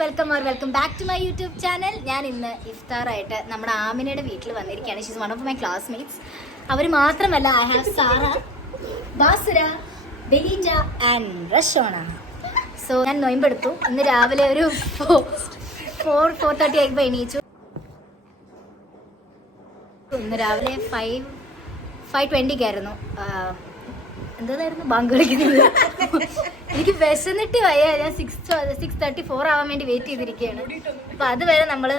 Welcome back to my YouTube channel. ഞാൻ ഇന്ന് ഇഫ്താറായിട്ട് നമ്മുടെ ആമിനയുടെ വീട്ടിൽ വന്നിരിക്കുകയാണ്. She's one of my classmates. അവർ മാത്രമല്ല, I have Sara, Basura, Beleeja and Rashona. So ഞാൻ നൊയമ്പെടുത്തു. ഇന്ന് രാവിലെ ഒരു 4:30 ആയിപ്പോൾ എണീച്ചു. ഇന്ന് രാവിലെ 5:20 എന്തായിരുന്നു ബാങ്ക് കളിക്കുന്നത്. എനിക്ക് വിശന്നിട്ട് വയ്യ. ഞാൻ 6:34 ആവാൻ വേണ്ടി വെയിറ്റ് ചെയ്തിരിക്കുകയാണ്. അപ്പം അതുവരെ നമ്മൾ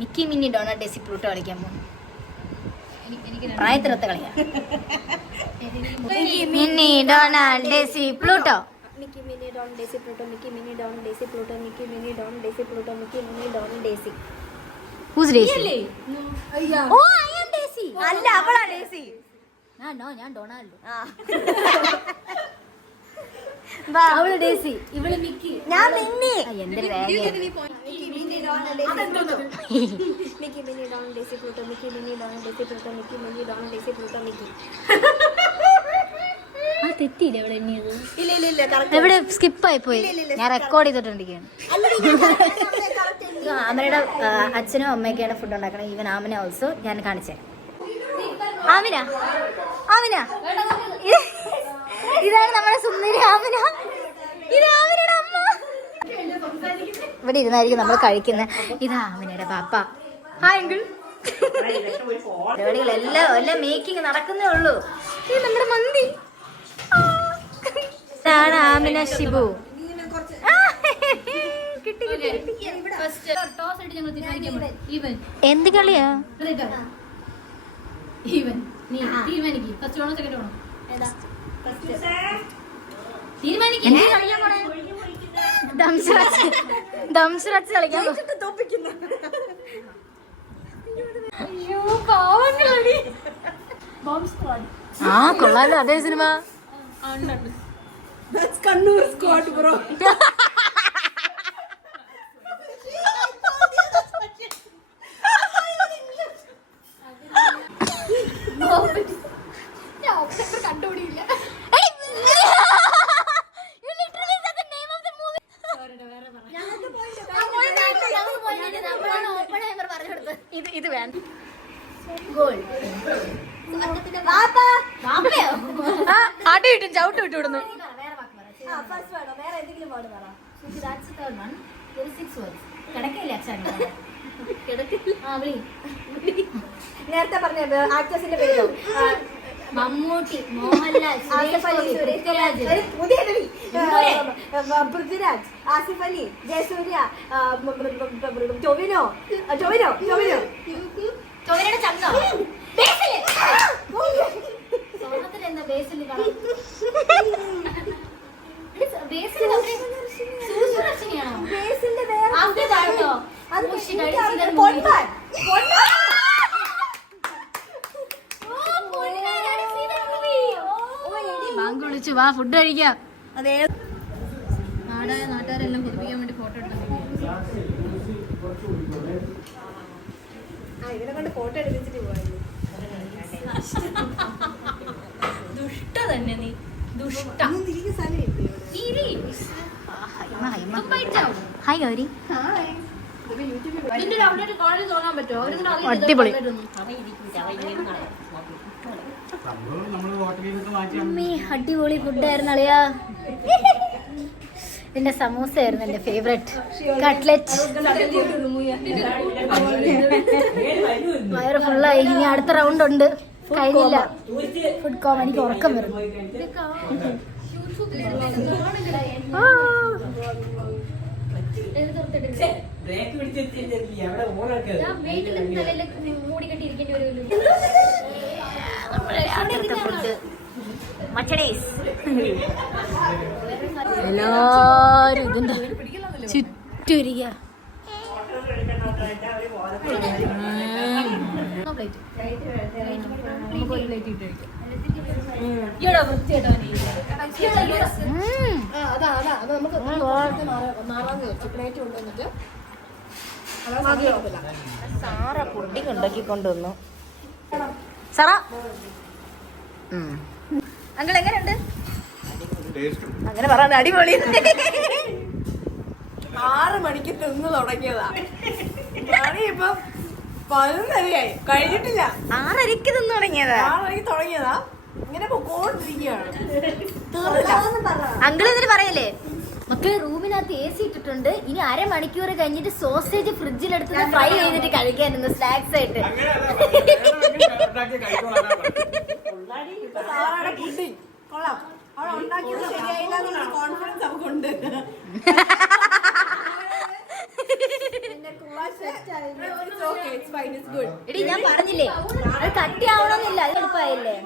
മിക്കി മിന്നി ഡോണ ഡെസി പ്ലൂട്ടോ കളിക്കാൻ പോകും. പ്രായത്തിനൊത്ത കളിയാണ്. മിന്നി ഡോണ Daisy Pluto. Mickey, Minnie, Don, Daisy, Pluto, Mickey, Minnie, Don, Daisy, Pluto, Mickey, Minnie, Don, Daisy, Pluto, Mickey, Minnie, Don, Daisy. Who's Daisy? Yeah. Oh, I am Daisy. അല്ല അവളാ daisy. ഞാൻ ഡൊണാൾഡോ. അവള് daisy, ഇവള് Mickey, ഞാൻ മിന്നി. എന്തൊരു വേഗം. Mickey, മിന്നി, ഡോൺ, ഡേസി, പ്ലൂട്ടോ. മിക്കി, മിന്നി, ഡോൺ, ഡേസി, പ്ലൂട്ടോ, മിക്കി, മിന്നി, ഡോൺ, ഡേസി, പ്ലൂട്ടോ, മിക്കി, മിന്നി, ഡോൺ, ഡേസി, പ്ലൂട്ടോ, മിക്കി. തെറ്റിയില്ല എവിടെ എണ്ണിയത്? ഇല്ല എവിടെ സ്കിപ്പായി പോയി. ഞാൻ റെക്കോർഡ് ചെയ്തിട്ടുണ്ടിരിക്കുകയാണ്. ആമനയുടെ അച്ഛനും അമ്മയൊക്കെയാണ് ഫുഡ് ഉണ്ടാക്കണം. Even Amina also. ഞാൻ കാണിച്ചേ. ആമിന ഇതാണ് നമ്മുടെ സുന്ദരി ആമിന. ഇത് ആമിനയുടെ അമ്മ. ഇവിടെ ഇരുന്നായിരിക്കും നമ്മൾ കഴിക്കുന്നത്. ഇത് ആമിനയുടെ പാപ്പ. Hi uncle. പരിപാടികളെല്ലാം മേക്കിംഗ് നടക്കുന്നേ ഉള്ളൂ. ഇത് നമ്മുടെ മന്തി. ഇതാണ് ആമിന ഷിബു. എന്ത് കളിയാ? ദംസ്റച്ച് കളിക്കാൻ. ആ കൊള്ളാലോ. അതേ സിനിമ. Kannur squad bro. ഇത് വേണ്ട. ആട്ടി വിട്ടും ചവിട്ട് വിട്ടു വിടുന്നു. നേരത്തെ പറഞ്ഞ ആക്ടേഴ്സിന്റെ പേരോ? മമ്മൂട്ടി, മോഹൻലാൽ, പൃഥ്വിരാജ്, ആസിഫ് അലി, ജയസൂര്യ, ടൊവിനോ. ടൊവിനോയുടെ ചങ്ങ. എന്താ ബേസിൽ ബാങ്ക് വിളിച്ചു വാ ഫുഡ് കഴിക്കാം. അതെ, നാട്ടുകാരെല്ലാം കൊതിപ്പിക്കാൻ വേണ്ടി ഫോട്ടോ ഇതിനെ കൊണ്ട് ഫോട്ടോ എടുപ്പിച്ചിട്ട് പോവായിരുന്നു. ദുഷ്ട തന്നെ നീ. ദുഷ്ട. ഹായ് ഗൗരി. അടിപൊളി. അടിപൊളി ഫുഡായിരുന്നു അളിയാ. എന്റെ സമൂസ ആയിരുന്നു എന്റെ ഫേവറേറ്റ്. കട്ട്ലറ്റ്. വയറ് ഫുള്ളായി. ഇനി അടുത്ത റൗണ്ട് ഉണ്ട്. കഴിഞ്ഞില്ല ഫുഡ് കോം. എനിക്ക് ഉറക്കം വരുന്നു. എല്ലാരും ഇതിന്റെ ചുറ്റുരിക. സാറ പുഡിങ് ഉണ്ടാക്കിക്കൊണ്ടുവന്നു. സാറ അങ്കിൾ എങ്ങനെയുണ്ട്? അങ്ങനെ പറയാൻ അടിപൊളി. 6 മണിക്ക് തിന്ന് തുടങ്ങിയതാ. മണി ഇപ്പൊ 11:30 കഴിഞ്ഞിട്ടില്ല. 6:30 തിന്നു തുടങ്ങിയതാ. 6:30 തുടങ്ങിയതാ. ഇങ്ങനെ പൊക്കോണ്ടിരിക്കുകയാണ്. അങ്കിൾ എന്നിട്ട് പറയല്ലേ മക്കളെ റൂമിനകത്ത് AC ഇട്ടിട്ടുണ്ട്, ഇനി 1/2 മണിക്കൂർ കഴിഞ്ഞിട്ട് സോസേജ് ഫ്രിഡ്ജിലെടുത്ത് ഫ്രൈ ചെയ്തിട്ട് കഴിക്കാനുണ്ട് സ്നാക്സ് ആയിട്ട്. സാറാടെ പുഡിങ് കൊള്ളാം. അവൾ ഉണ്ടാക്കിയത് ശരിയായില്ല എന്നുള്ള കോൺഫിഡൻസ് നമുക്കുണ്ട്. എടി ഞാൻ പറഞ്ഞില്ലേ അത് കട്ടി ആവണമെന്നില്ല, അത് എളുപ്പമായില്ലേ.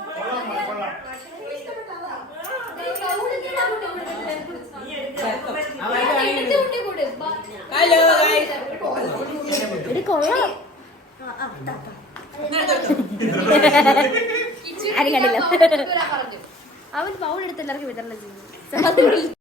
എടി കൊള്ളാം. ആരും കണ്ടില്ല. അവൻ പൗൾ എടുത്ത് എല്ലാവർക്കും വിതരണം ചെയ്യും.